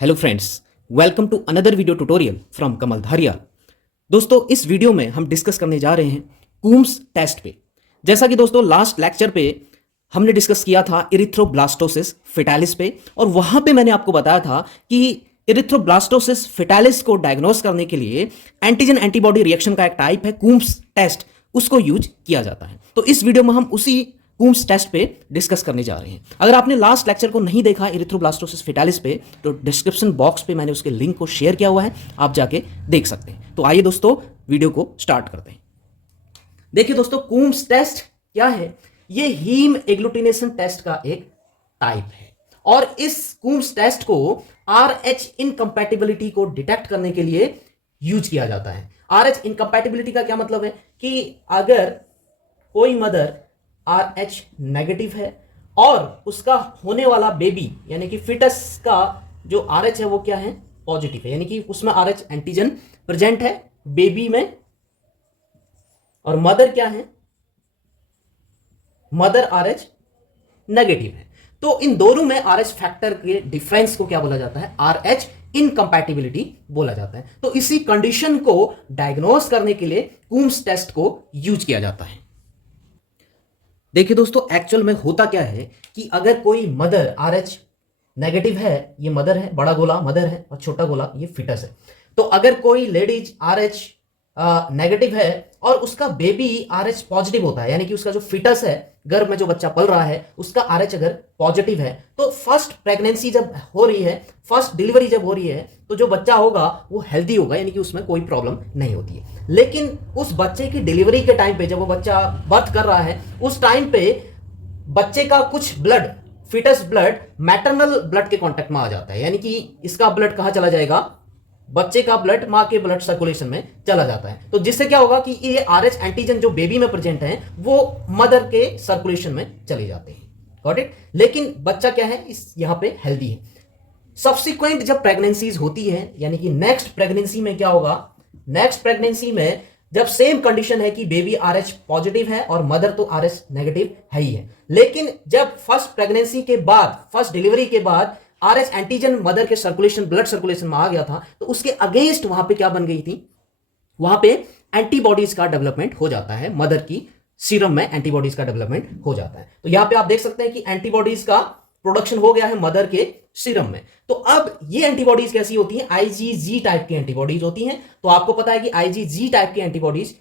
Hello friends, welcome to another video tutorial from Kamal Dhariya. दोस्तों, इस video में हम डिस्कस करने जा रहे हैं कूम्स टेस्ट पे। जैसा कि दोस्तों लास्ट लेक्चर पे हमने डिस्कस किया था इरिथ्रोब्लास्टोसिस फेटालिस पे, और वहां पे मैंने आपको बताया था कि इरिथ्रोब्लास्टोसिस फेटालिस को डायग्नोस करने के लिए एंटीजन एंटीबॉडी रिएक्शन का एक टाइप है कूम्स टेस्ट, उसको यूज किया जाता है। तो इस वीडियो में हम उसी कूम्स टेस्ट पे डिस्कस करने जा रहे हैं। अगर आपने लास्ट लेक्चर को नहीं देखा इरिथ्रोब्लास्टोसिस फेटालिस पे, तो डिस्क्रिप्शन बॉक्स पे मैंने उसके लिंक को शेयर किया हुआ है, आप जाके देख सकते हैं। तो आइए दोस्तों वीडियो को स्टार्ट करते हैं। देखिए दोस्तों, कूम्स टेस्ट क्या है? ये हीम एग्लूटिनेशन टेस्ट का एक टाइप है, और इस कूम्स टेस्ट को RH इनकम्पैटिबिलिटी को डिटेक्ट करने के लिए यूज किया जाता है। RH इनकम्पैटिबिलिटी का क्या मतलब है कि अगर कोई मदर RH नेगेटिव है और उसका होने वाला बेबी यानी कि फिटस का जो RH है वो क्या है? पॉजिटिव है, यानी कि उसमें RH एंटीजन प्रेजेंट है बेबी में, और मदर क्या है? मदर RH नेगेटिव है। तो इन दोनों में RH फैक्टर के डिफरेंस को क्या बोला जाता है? RH इनकम्पैटिबिलिटी बोला जाता है। तो इसी कंडीशन को डायग्नोस करने के लिए कूम्स टेस्ट को यूज किया जाता है। देखिए दोस्तों, एक्चुअल में होता क्या है कि अगर कोई मदर RH नेगेटिव है, ये मदर है, बड़ा गोला मदर है और छोटा गोला ये फिटस है। तो अगर कोई लेडीज RH नेगेटिव है और उसका बेबी RH पॉजिटिव होता है, यानी कि उसका जो फिटस है, गर्भ में जो बच्चा पल रहा है, उसका RH अगर पॉजिटिव है, तो फर्स्ट प्रेगनेंसी जब हो रही है, फर्स्ट डिलीवरी जब हो रही है, तो जो बच्चा होगा वो हेल्दी होगा, यानी कि उसमें कोई प्रॉब्लम नहीं होती है। लेकिन उस बच्चे की डिलीवरी के टाइम पे, जब वो बच्चा बर्थ कर रहा है, उस टाइम पे बच्चे का कुछ blood, foetus blood maternal blood के कांटेक्ट में आ जाता है, यानी कि इसका ब्लड कहां चला जाएगा? बच्चे का ब्लड मां के ब्लड सर्कुलेशन में चला जाता है। तो जिससे क्या होगा कि ये RH एंटीजन जो बेबी में प्रेजेंट है वो मदर के सर्कुलेशन में चले जाते हैं। Got it? लेकिन बच्चा क्या है, इस यहां पे हेल्दी है। सब्सिक्वेंट जब प्रेगनेंसीज होती है, यानी कि नेक्स्ट प्रेगनेंसी में क्या होगा? नेक्स्ट प्रेगनेंसी में जब सेम कंडीशन है कि बेबी RH पॉजिटिव है और मदर तो RH नेगेटिव है ही है, लेकिन जब फर्स्ट प्रेगनेंसी के बाद, फर्स्ट डिलीवरी के बाद RH एंटीजन मदर के सर्कुलेशन, ब्लड सर्कुलेशन में आ गया था, तो उसके अगेंस्ट वहां पे क्या बन गई थी? वहां पे एंटीबॉडीज का डेवलपमेंट हो जाता है, मदर की सीरम में एंटीबॉडीज का डेवलपमेंट हो जाता है। तो यहां पे आप देख सकते हैं कि एंटीबॉडीज का प्रोडक्शन हो गया है मदर के सीरम में। तो अब ये एंटीबॉडीज कैसी होती हैं? IgG टाइप की एंटीबॉडीज होती हैं। तो आपको पता है कि IgG टाइप की एंटीबॉडीज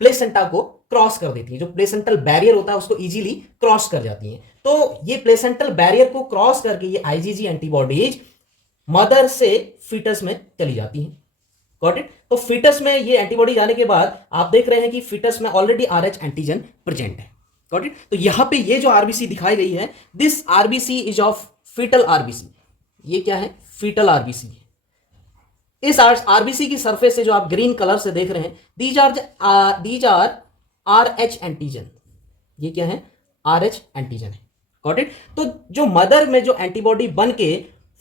प्लेसेंटा को क्रॉस कर देती है, जो प्लेसेंटल बैरियर होता है उसको इजीली क्रॉस कर जाती हैं। तो ये प्लेसेंटल बैरियर को क्रॉस करके ये IgG एंटीबॉडीज मदर से फीटस में चली जाती हैं। Got it? तो फीटस में ये एंटीबॉडी जाने के बाद आप देख रहे हैं कि फीटस में ऑलरेडी RH एंटीजन प्रेजेंट है। Got it? तो यहां पे ये जो RBC दिखाई गई है, this RBC is of foetal RBC। ये क्या है? फीटल RBC है। इस RBC की सरफेस से जो आप ग्रीन कलर से देख रहे हैं, दीज आर RH एंटीजन। ये क्या है? RH एंटीजन है। Got it? तो जो मदर में जो एंटीबॉडी बन के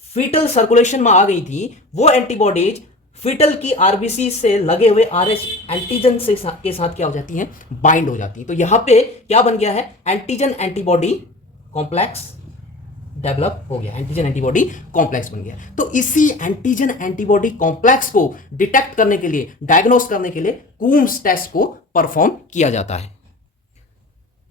फीटल सर्कुलेशन में आ गई थी, वो एंटीबॉडीज फीटल की RBC से लगे हुए RH एंटीजन से के साथ क्या हो जाती हैं? बाइंड हो जाती है। तो यहां पे क्या बन गया है? एंटीजन एंटीबॉडी कॉम्प्लेक्स डेवलप हो गया, एंटीजन एंटीबॉडी कॉम्प्लेक्स बन गया। तो इसी एंटीजन एंटीबॉडी कॉम्प्लेक्स को डिटेक्ट करने के लिए, डायग्नोस करने के लिए कूम्स टेस्ट को परफॉर्म किया जाता है।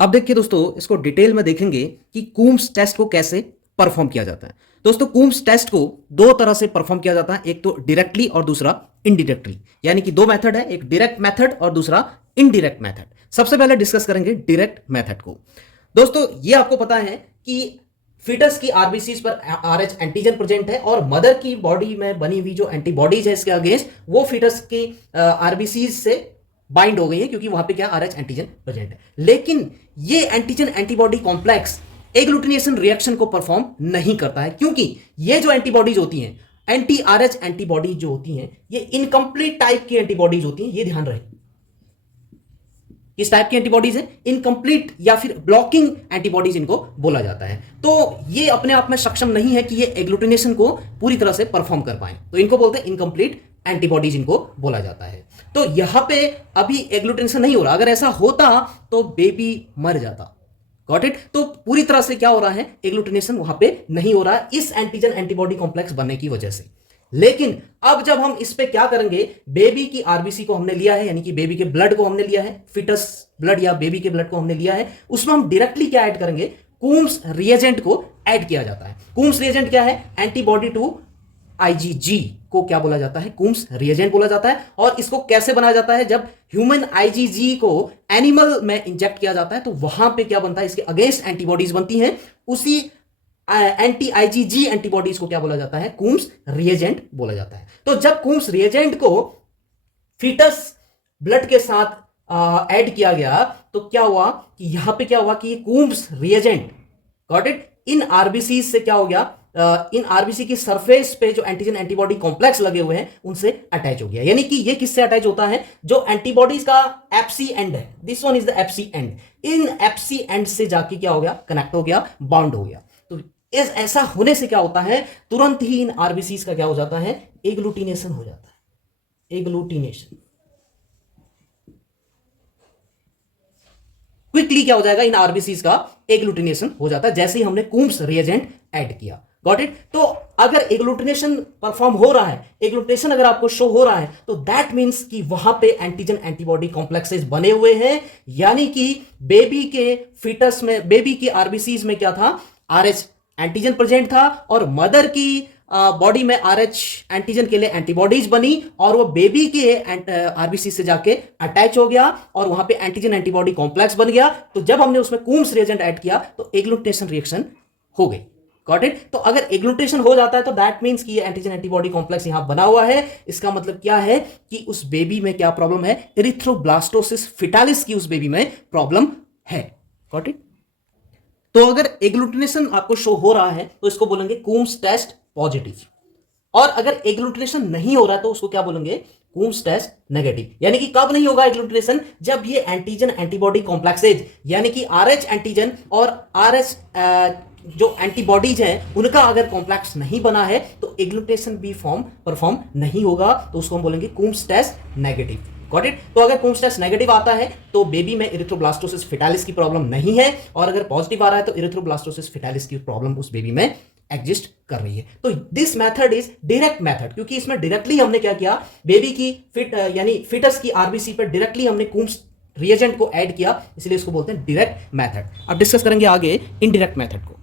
अब देखिए दोस्तों, इसको डिटेल में देखेंगे कि कूम्स टेस्ट को कैसे परफॉर्म किया जाता है। दोस्तों, कूम्स टेस्ट को दो तरह से परफॉर्म किया जाता है, एक तो डायरेक्टली और दूसरा इनडायरेक्टली, यानी कि दो मेथड है, एक डायरेक्ट मेथड और दूसरा इनडायरेक्ट मेथड। सबसे पहले डिस्कस करेंगे डायरेक्ट मेथड को। दोस्तों, ये आपको पता है कि फीटस की RBCs पर RH एंटीजन प्रेजेंट है, और मदर की बॉडी में बनी हुई जो एंटीबॉडीज है इसके अगेंस्ट, वो फीटस की RBCs से बाइंड हो गई है, क्योंकि वहां पे क्या? RH एंटीजन प्रेजेंट है। लेकिन ये antigen antibody complex agglutination reaction को परफॉर्म नहीं करता है, क्योंकि ये जो एंटीबॉडीज होती हैं, एंटी RH एंटीबॉडीज जो होती हैं, ये इनकम्प्लीट टाइप की एंटीबॉडीज होती हैं। ये ध्यान रहे, किस टाइप की एंटीबॉडीज है? इनकम्प्लीट या फिर ब्लॉकिंग एंटीबॉडीज इनको बोला जाता है। तो ये अपने आप में सक्षम नहीं है कि ये एग्लूटिनेशन को पूरी तरह से परफॉर्म कर पाए, तो इनको बोलते हैं इनकम्प्लीट एंटीबॉडीज, इनको बोला जाता है। तो यहां पे अभी एग्लूटिनेशन नहीं हो रहा। अगर ऐसा होता तो बेबी मर जाता। Got it. तो पूरी तरह से क्या हो रहा है, एग्लूटिनेशन वहां पे नहीं हो रहा है इस एंटीजन एंटीबॉडी कॉम्प्लेक्स बनने की वजह से। लेकिन अब जब हम इस पे क्या करेंगे, बेबी की आरबीसी को हमने लिया है, यानी कि बेबी के ब्लड को हमने लिया है, फिटस ब्लड या बेबी के ब्लड को हमने लिया है, उसमें हम डायरेक्टली क्या ऐड करेंगे, कूम्स रिएजेंट को ऐड किया जाता है। कूम्स रिएजेंट क्या है, एंटीबॉडी टू आईजीजी को क्या बोला जाता है, कूम्स रिएजेंट बोला जाता है। और इसको कैसे बनाया जाता है, जब ह्यूमन आईजीजी को एनिमल में इंजेक्ट किया जाता है तो वहां पे क्या बनता है, इसके अगेंस्ट एंटीबॉडीज बनती हैं। उसी एंटी आईजीजी एंटीबॉडीज को क्या बोला जाता है, कूम्स रिएजेंट बोला जाता है। तो जब कूम्स रिएजेंट को फीटस ब्लड के साथ ऐड किया गया तो क्या हुआ कि यहां पे क्या हुआ कि Coombs reagent, got it, in RBC से क्या हो गया, इन आरबीसी की सरफेस पे जो एंटीजन एंटीबॉडी कॉम्प्लेक्स लगे हुए हैं उनसे अटैच हो गया। यानी कि ये किससे अटैच होता है, जो एंटीबॉडीज का एफसी एंड है, this one is the FC and, in FC and से जाके क्या हो गया, कनेक्ट हो गया, बाउंड हो गया। तो इस ऐसा होने से क्या होता है, तुरंत ही इन आरबीसी का क्या हो जाता है, एग्लूटिनेशन हो जाता है, एग्लूटिनेशन। क्विकली क्या हो जाएगा, इन आरबीसी का एग्लूटिनेशन हो जाता है जैसे ही हमने कूम्स रिएजेंट ऐड किया, गॉट इट। तो अगर एग्लूटिनेशन परफॉर्म हो रहा है, एग्लूटिनेशन अगर आपको शो हो रहा है तो दैट मींस कि वहां पे एंटीजन एंटीबॉडी कॉम्प्लेक्सेस बने हुए हैं। यानी कि बेबी के फीटस में, बेबी की आरबीसीज में क्या था, आरएच एंटीजन प्रेजेंट था, और मदर की बॉडी में आरएच एंटीजन के लिए एंटीबॉडीज बनी, और वो बेबी के आरबीसी से जाके अटैच हो गया और वहां पे एंटीजन एंटीबॉडी कॉम्प्लेक्स बन गया। तो जब हमने उसमें कूम्स रिएजेंट ऐड किया तो एग्लूटिनेशन रिएक्शन हो गई, गॉट इट। तो अगर एग्लूटेशन हो जाता है तो दैट मींस कि ये एंटीजन एंटीबॉडी कॉम्प्लेक्स यहां बना हुआ है। इसका मतलब क्या है कि उस बेबी में क्या प्रॉब्लम है, एरिथ्रोब्लास्टोसिस फिटालिस की उस बेबी में प्रॉब्लम है, गॉट इट। तो अगर एग्लूटिनेशन आपको शो हो रहा है तो इसको बोलेंगे कूम्स टेस्ट पॉजिटिव, और अगर एग्लूटिनेशन नहीं हो रहा है तो उसको क्या बोलेंगे, कूम्स टेस्ट नेगेटिव। यानी कि कब नहीं होगा एग्लूटिनेशन, जब ये एंटीजन एंटीबॉडी कॉम्प्लेक्सेज यानी कि आरएच एंटीजन और आरएच जो एंटीबॉडीज हैं उनका अगर कॉम्प्लेक्स नहीं बना है तो एग्लूटिनेशन भी परफॉर्म नहीं होगा, तो उसको हम बोलेंगे Coombs test negative, got it. तो अगर कूम्स टेस्ट नेगेटिव आता है तो बेबी में एरिथ्रोब्लास्टोसिस फिटालिस की प्रॉब्लम नहीं है, और अगर पॉजिटिव आ रहा है तो एरिथ्रोब्लास्टोसिस फिटालिस की प्रॉब्लम उस बेबी में एग्जिस्ट कर रही है। तो this method is direct method, क्योंकि इसमें डायरेक्टली हमने क्या किया, बेबी की यानी फिटस की आरबीसी पर डायरेक्टली हमने कूम्स रिएजेंट को ऐड किया, इसलिए इसको बोलते हैं डायरेक्ट मेथड। अब डिस्कस करेंगे आगे इनडायरेक्ट मेथड को।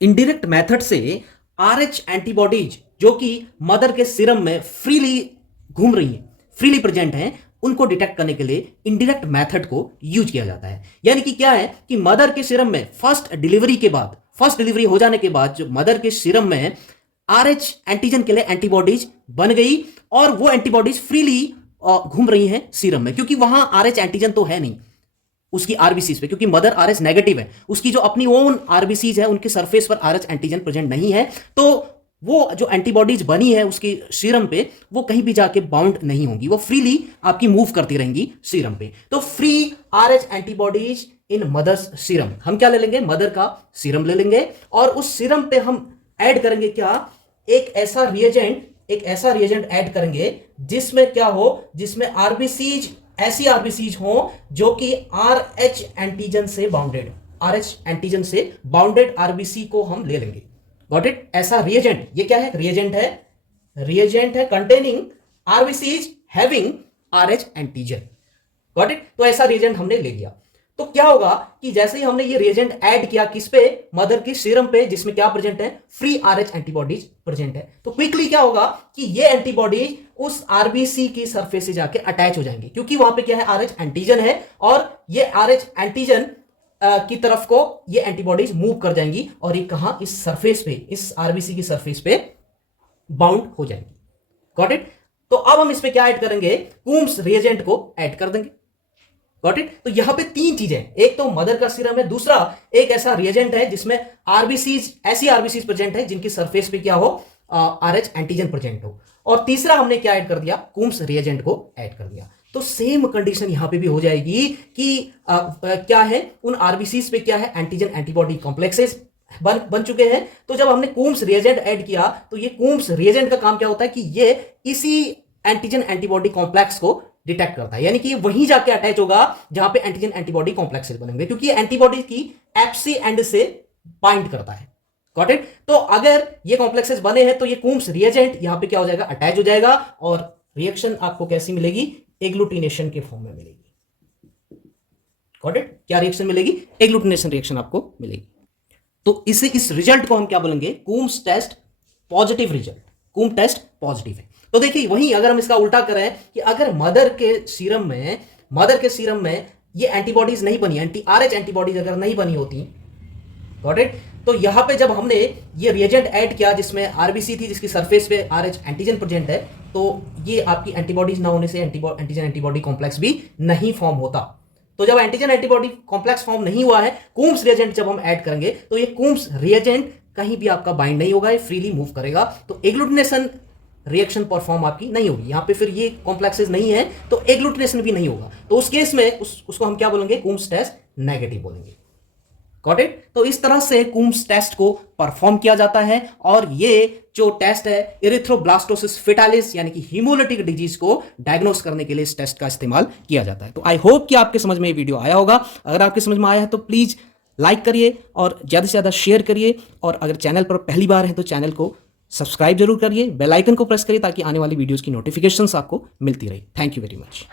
इनडायरेक्ट मेथड से आरएच एंटीबॉडीज जो कि मदर के सीरम में फ्रीली घूम रही हैं, फ्रीली प्रेजेंट हैं, उनको डिटेक्ट करने के लिए इनडायरेक्ट मेथड को यूज किया जाता है। यानी कि क्या है कि मदर के सीरम में फर्स्ट डिलीवरी हो जाने के बाद जो मदर के सीरम में आरएच एंटीजन के लिए एंटीबॉडीज बन गई, और वो एंटीबॉडीज फ्रीली घूम रही हैं सीरम में, क्योंकि वहां आरएच एंटीजन तो है नहीं उसकी आरबीसीज पे, क्योंकि मदर आरएच नेगेटिव है, उसकी जो अपनी ओन आरबीसीज है उनके सरफेस पर आरएच एंटीजन प्रेजेंट नहीं है, तो वो जो एंटीबॉडीज बनी है उसकी सीरम पे वो कहीं भी जाके बाउंड नहीं होंगी, वो फ्रीली आपकी मूव करती रहेंगी सीरम पे। तो free RH antibodies in mother's serum, हम क्या ले लेंगे, मदर का सीरम ले लेंगे, और उस सीरम पे हम ऐड करेंगे क्या, एक ऐसा रिएजेंट ऐड करेंगे जिसमें क्या हो, जिसमें आरबीसीज, ऐसी आरबीसीज हो जो कि आरएच एंटीजन से बाउंडेड आरबीसी को हम ले लेंगे, गॉट इट। ऐसा रिएजेंट, ये क्या है, रिएजेंट है containing RBCs having RH antigen, got it. तो ऐसा रिएजेंट हमने ले लिया, तो क्या होगा कि जैसे ही हमने ये रिएजेंट ऐड किया किस पे, मदर की सीरम पे, जिसमें क्या प्रेजेंट है, फ्री आरएच एंटीबॉडीज प्रेजेंट है, तो क्विकली क्या होगा कि ये एंटीबॉडीज उस आरबीसी की सरफेस से जाके अटैच हो जाएंगे, क्योंकि वहां पे क्या है, आरएच एंटीजन है, और ये आरएच एंटीजन की तरफ को ये एंटीबॉडीज मूव कर जाएंगी, और ये कहां, इस सरफेस पे, इस आरबीसी की सरफेस पे बाउंड हो जाएंगी, गॉट इट। तो अब हम इसमें क्या ऐड करेंगे, कूम्स रिएजेंट को ऐड कर देंगे, गॉट इट। तो यहां पे तीन चीजें, एक तो मदर का सीरम है, दूसरा एक ऐसा रिएजेंट है जिसमें आरबीसीज, ऐसी आरबीसीज प्रेजेंट है जिनकी सरफेस पे क्या हो, आरएच एंटीजन प्रेजेंट हो, और तीसरा हमने क्या ऐड कर दिया, कूम्स रिएजेंट को ऐड कर दिया। तो सेम कंडीशन यहां पे भी हो जाएगी कि क्या है, उन आरबीसीज पे क्या है, एंटीजन एंटीबॉडी कॉम्प्लेक्सेस बन चुके हैं। तो जब हमने कूम्स रिएजेंट ऐड किया तो ये कूम्स रिएजेंट का काम क्या होता है कि ये इसी एंटीजन एंटीबॉडी कॉम्प्लेक्स को डिटेक्ट करता है, यानी कि वहीं जाके अटैच होगा जहां पे एंटीजन एंटीबॉडी कॉम्प्लेक्सेस बनेंगे, क्योंकि ये एंटीबॉडी की एफसी एंड से बाइंड करता है। Got it? तो अगर ये कॉम्प्लेक्सेस बने हैं तो ये कूम्स रिएजेंट यहां पे क्या हो जाएगा, अटैच हो जाएगा, और रिएक्शन आपको कैसी मिलेगी, एग्लूटिनेशन के फॉर्म में मिलेगी। Got it? क्या रिएक्शन मिलेगी, एग्लूटिनेशन रिएक्शन आपको मिलेगी। तो इस रिजल्ट को हम क्या बोलेंगे, Coombs test positive result. Coomb test positive है। तो देखिए वहीं अगर हम इसका उल्टा करें कि अगर मदर के सीरम में ये एंटीबॉडीज नहीं बनी, एंटी आरएच एंटीबॉडीज अगर नहीं बनी होती, गॉट इट, तो यहां पे जब हमने ये रिएजेंट ऐड किया जिसमें आरबीसी थी जिसकी सरफेस पे आरएच एंटीजन प्रेजेंट है, तो ये आपकी एंटीबॉडीज ना होने से एंटीजन एंटीबॉडी कॉम्प्लेक्स भी नहीं फॉर्म होता। तो जब एंटीजन एंटीबॉडी कॉम्प्लेक्स फॉर्म नहीं हुआ है, कूम्स रिएजेंट जब हम ऐड करेंगे तो ये कूम्स रिएजेंट कहीं भी आपका बाइंड नहीं होगा, ये फ्रीली मूव करेगा, तो एग्लूटिनेशन रिएक्शन परफॉर्म आपकी नहीं होगी। यहां पे फिर ये कॉम्प्लेक्सेस नहीं है तो एग्लूटिनेशन भी नहीं होगा। तो उस केस में उसको हम क्या बोलेंगे, कूम्स टेस्ट नेगेटिव बोलेंगे। Got it? तो इस तरह से कूम्स टेस्ट को परफॉर्म किया जाता है, और ये जो टेस्ट है एरिथ्रोब्लास्टोसिस फेटालिस यानी कि हीमोलिटिक डिजीज को डायग्नोस करने के लिए इस टेस्ट का इस्तेमाल किया जाता है। तो आई होप कि आपके समझ में ये वीडियो आया होगा। अगर आपके समझ में आया है तो प्लीज लाइक करिए और ज़्यादा से ज़्यादा शेयर करिए, और अगर चैनल पर पहली बार है तो चैनल को सब्सक्राइब जरूर करिए, बेल आइकन को प्रेस करिए ताकि आने वाली वीडियोस की नोटिफिकेशंस आपको मिलती रहे। Thank you very much.